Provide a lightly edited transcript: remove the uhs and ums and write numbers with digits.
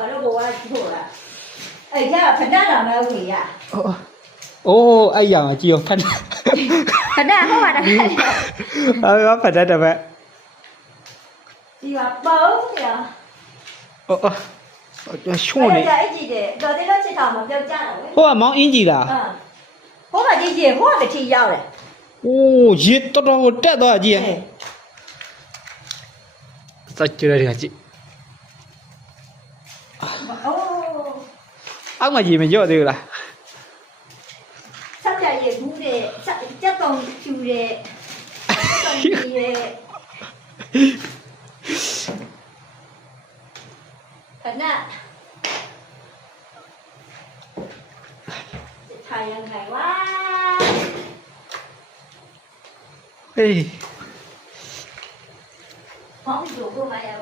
ဘာလို့ဘောကထို့လားအဲ့ကြဖဏတော်မဲဝင်ရโอ้ไอ้ยางจีอ๋อဖတ်ဖဏဟောပါတခါเอาဖတ်တပဲဒီပါပေါင်းရရှုံးနေအဲ့ကြည့်တယ်တော်တယ်လို့ချစ်တာမပြောက်ကြတော့လေဟိုကမောင်အင်းကြီးလားဟိုကကြည့်ကြည့်ဟိုကတတိရောက်တယ်โอ้ရေတော်တော်တက်သွားကြည့်ရဲ့စัจကြရတဲ့ကြည့်အိုးအောက်မှာရေမကြော့သေးဘူးလားဆက်ကြရဘူးတဲ့စက်တုံဖြူတဲ့စံကြီးရဲ့ခဏထိုင်ยังไงวะเฮ้ยพร้อมอยู่กูมาแล้ว